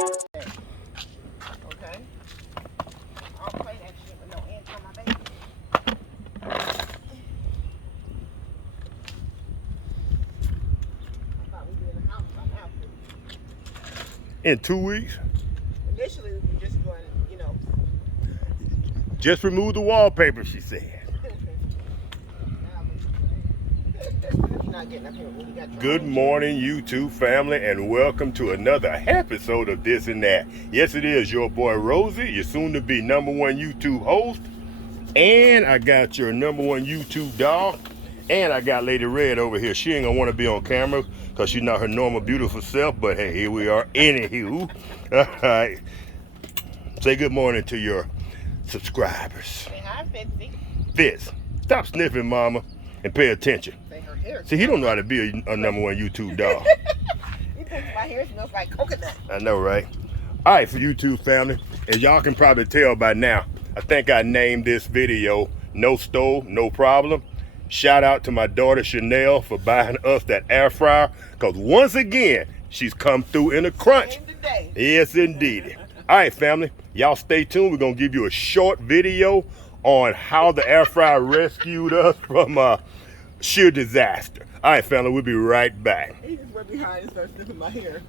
Okay. I don't play that shit with no ants on my baby. I thought we'd be in the house by now. In 2 weeks? Initially, we were just going to, you know. Just remove the wallpaper, she said. Good morning, YouTube family, and welcome to another episode of This and That. Yes, it is your boy Rosie, your soon-to-be #1 YouTube host, and I got your #1 YouTube dog, and I got Lady Red over here. She ain't gonna want to be on camera because she's not her normal beautiful self, but hey, here we are. Anywho, all right. Say good morning to your subscribers. Say hi, Fitzy. Fitz, stop sniffing, mama, and pay attention. See, he don't know how to be a #1 YouTube dog. He thinks my hair smells like coconut. I know, right? All right, for YouTube family, as y'all can probably tell by now, I think I named this video No Stove, No Problem. Shout out to my daughter Chanel for buying us that air fryer, because once again, she's come through in a crunch. Yes, indeed. All right, family, y'all stay tuned. We're going to give you a short video on how the air fryer rescued us from sheer disaster. All right, family, we'll be right back. He just went behind and started sniffing my hair.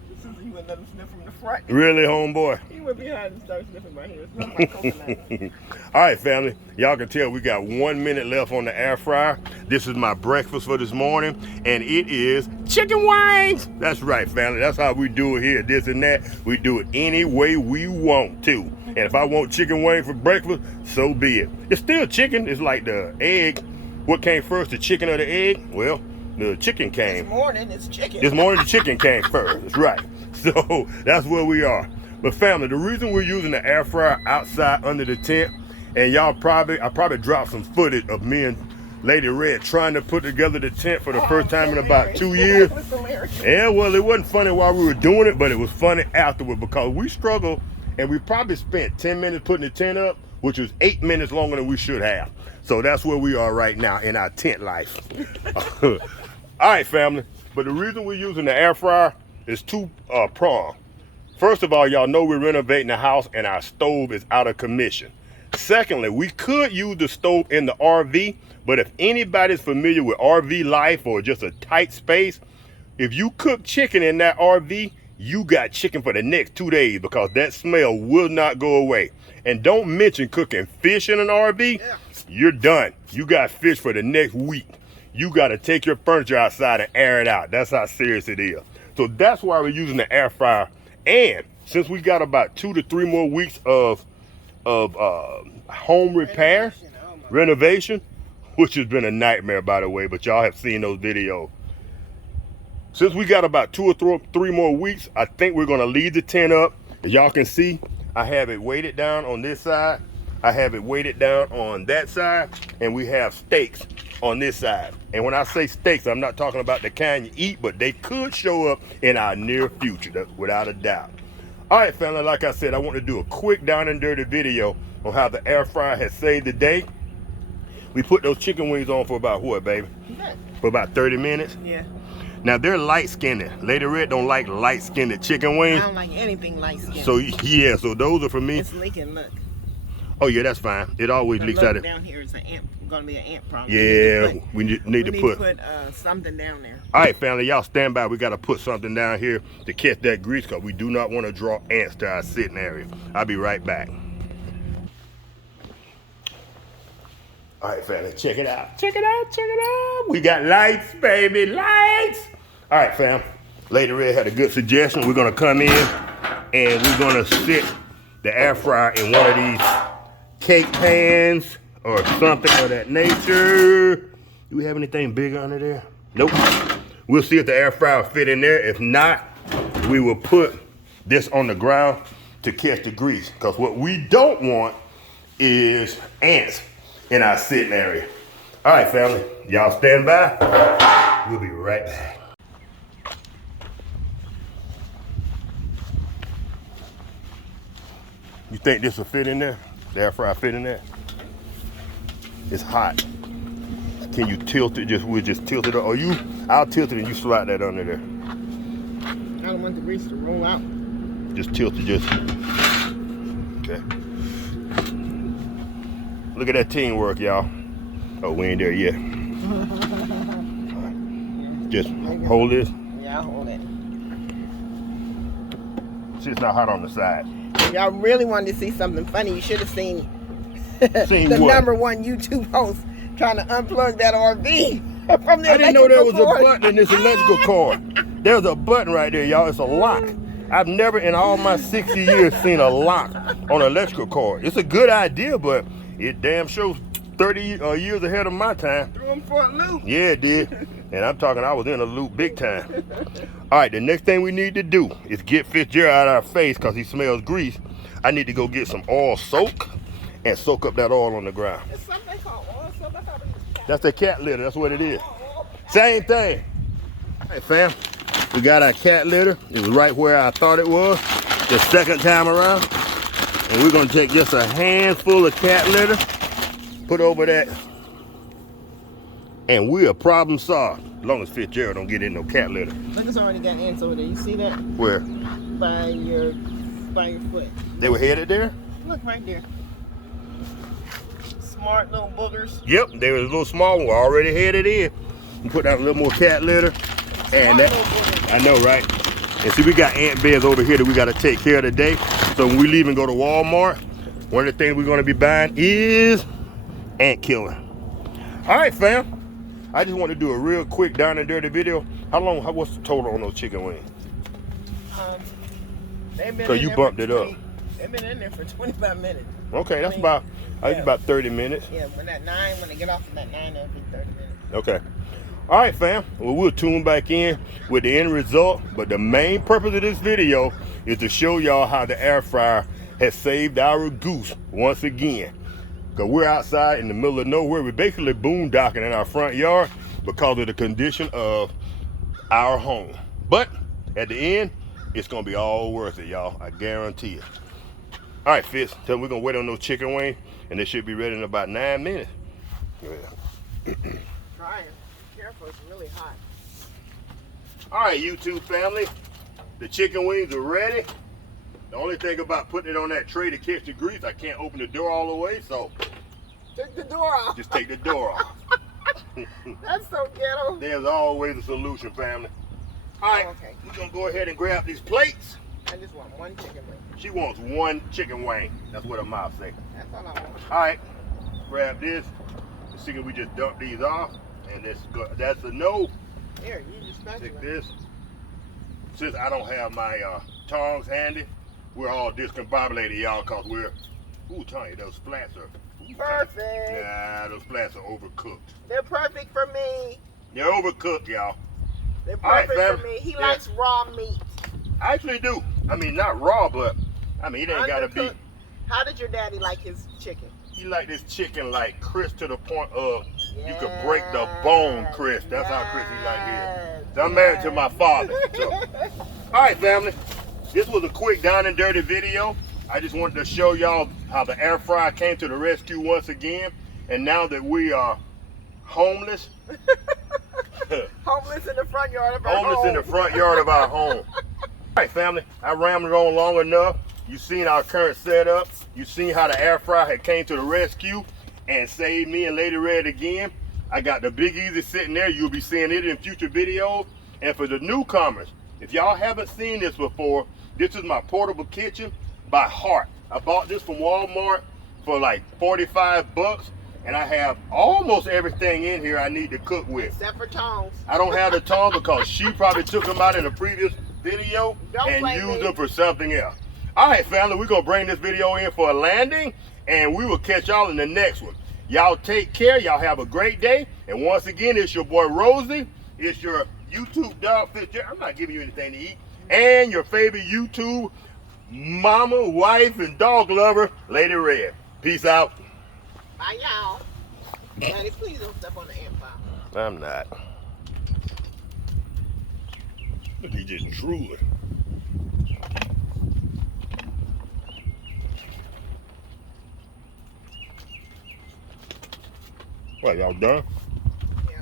He wouldn't let him sniff from the front. Really, homeboy? He went behind and started sniffing my hair. It smells like coconut. All right, family, y'all can tell we got 1 minute left on the air fryer. This is my breakfast for this morning, and it is chicken wings. That's right, family. That's how we do it here. This and That. We do it any way we want to. And if I want chicken wings for breakfast, so be it. It's still chicken. It's like the egg. What came first, the chicken or the egg? Well, the chicken came. This morning, it's chicken. This morning, the chicken came first. That's right. So that's where we are. But family, the reason we're using the air fryer outside under the tent, and I probably dropped some footage of me and Lady Red trying to put together the tent for the first time in about 2 years. Yeah, well, it wasn't funny while we were doing it, but it was funny afterward because we struggled, and we probably spent 10 minutes putting the tent up, which was 8 minutes longer than we should have. So that's where we are right now in our tent life. All right, family. But the reason we're using the air fryer is two-pronged. First of all, y'all know we're renovating the house and our stove is out of commission. Secondly, we could use the stove in the RV, but if anybody's familiar with RV life or just a tight space, if you cook chicken in that RV, you got chicken for the next 2 days because that smell will not go away. And don't mention cooking fish in an RV. Yeah. You're done. You got fish for the next week. You got to take your furniture outside and air it out. That's how serious it is. So that's why we're using the air fryer. And since we got about 2 to 3 more weeks of home repair, renovation, which has been a nightmare, by the way, but y'all have seen those videos. Since we got about 2 or 3 more weeks, I think we're going to leave the tent up. As y'all can see, I have it weighted down on this side. I have it weighted down on that side, and we have stakes on this side. And when I say stakes, I'm not talking about the kind you eat, but they could show up in our near future, without a doubt. All right, family, like I said, I want to do a quick down and dirty video on how the air fryer has saved the day. We put those chicken wings on for about what, baby? For about 30 minutes? Yeah. Now, they're light-skinned. Lady Red don't like light-skinned chicken wings. I don't like anything light-skinned. So, yeah, so those are for me. It's leaking, look. Oh, yeah, that's fine. It always leaks out of... down here is going to be an ant problem. Yeah, we need to put something down there. All right, family, y'all stand by. We got to put something down here to catch that grease because we do not want to draw ants to our sitting area. I'll be right back. All right, family, check it out. Check it out, check it out. We got lights, baby, lights. All right, fam. Lady Red had a good suggestion. We're going to come in and we're going to sit the air fryer in one of these cake pans or something of that nature. Do we have anything bigger under there? Nope. We'll see if the air fryer fit in there. If not, we will put this on the ground to catch the grease. Because what we don't want is ants in our sitting area. All right, family, y'all stand by. We'll be right back. You think this will fit in there? The air fryer fit in there? It's hot. Can you tilt it? We'll just tilt it up. Or I'll tilt it and you slide that under there. I don't want the grease to roll out. Just tilt it, just. Okay. Look at that teamwork, y'all. Oh, we ain't there yet. Just hold this. Yeah, hold it. See, it's not hot on the side. If y'all really wanted to see something funny, you should have seen, Seen the what? #1 YouTube host trying to unplug that RV from the I didn't know there was electrical cord. a button in this electrical cord. There's a button right there, y'all. It's a lock. I've never in all my 60 years seen a lock on an electrical cord. It's a good idea, but it damn sure 30 years ahead of my time. Threw him for a loop. Yeah, it did. And I'm talking, I was in a loop big time. All right, the next thing we need to do is get Fitzgerald out of our face because he smells grease. I need to go get some oil soak and soak up that oil on the ground. It's something called oil soap. I thought it was cat. That's the cat litter. That's what it is. Same thing. Hey, fam. We got our cat litter. It was right where I thought it was the second time around. And we're going to take just a handful of cat litter, put over that, and we're problem solved. As long as Fitzgerald don't get in no cat litter. Look, it's already got ants over there. You see that? Where? By your foot. They were headed there? Look right there. Smart little boogers. Yep, they was a little small one already headed in. We put down a little more cat litter. And that, I know, right? And see, we got ant beds over here that we got to take care of today. So when we leave and go to Walmart, one of the things we're going to be buying is ant killer. All right, fam. I just want to do a real quick down and dirty video. What's the total on those chicken wings? So you bumped it up. They've been in there for 25 minutes. Okay, that's about 30 minutes. Yeah, when they get off of that 9, it'll be 30 minutes. Okay. All right, fam. Well, we'll tune back in with the end result. But the main purpose of this video is to show y'all how the air fryer has saved our goose once again. Because we're outside in the middle of nowhere. We're basically boondocking in our front yard because of the condition of our home. But at the end, it's going to be all worth it, y'all. I guarantee it. All right, Fitz. So we're going to wait on those chicken wings, and they should be ready in about 9 minutes. Yeah. Trying. Careful, it's really hot. All right, YouTube family. The chicken wings are ready. The only thing about putting it on that tray to catch the grease, I can't open the door all the way, so take the door off. Just take the door off. That's so ghetto. There's always a solution, family. All right, okay. We're gonna go ahead and grab these plates. I just want one chicken wing. She wants one chicken wing. That's what her mouth say. That's all I want. All right, grab this. Let's see if we just dump these off, and that's a no. Here, you just take this. Since I don't have my tongs handy, we're all discombobulated, y'all, because we're, Tanya, those flats are perfect. Nah, those flats are overcooked. They're perfect for me. They're overcooked, y'all. They're perfect for me. He likes raw meat. I actually do. I mean, not raw, but, I mean, it ain't got to be. How did your daddy like his chicken? He liked this chicken like crisp to the point of you could break the bone crisp. That's how crisp he liked his. So I'm married to my father. So. All right, family. This was a quick down and dirty video. I just wanted to show y'all how the air fryer came to the rescue once again. And now that we are homeless. Homeless in the front yard of our home. Homeless in the front yard of our home. All right, family. I rambled on long enough. You've seen our current setup. You've seen how the air fryer had came to the rescue and saved me and Lady Red again. I got the Big Easy sitting there. You'll be seeing it in future videos. And for the newcomers, if y'all haven't seen this before, this is my portable kitchen by Heart. I bought this from Walmart for like 45 bucks, and I have almost everything in here I need to cook with. Except for tongs. I don't have the tongs because she probably took them out in a previous video and used them for something else. All right, family, we're going to bring this video in for a landing, and we will catch y'all in the next one. Y'all take care. Y'all have a great day. And once again, it's your boy Rosie. It's your YouTube dog Fitzgerald. I'm not giving you anything to eat. And your favorite YouTube mama, wife, and dog lover, Lady Red. Peace out. Bye, y'all. Daddy, please don't step on the ant pile. I'm not. Look, he just drew it. What, y'all done? Yeah.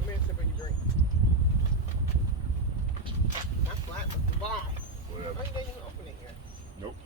Let me sip of your drink. That was the bomb. Whatever. Why you didn't even open it here? Nope.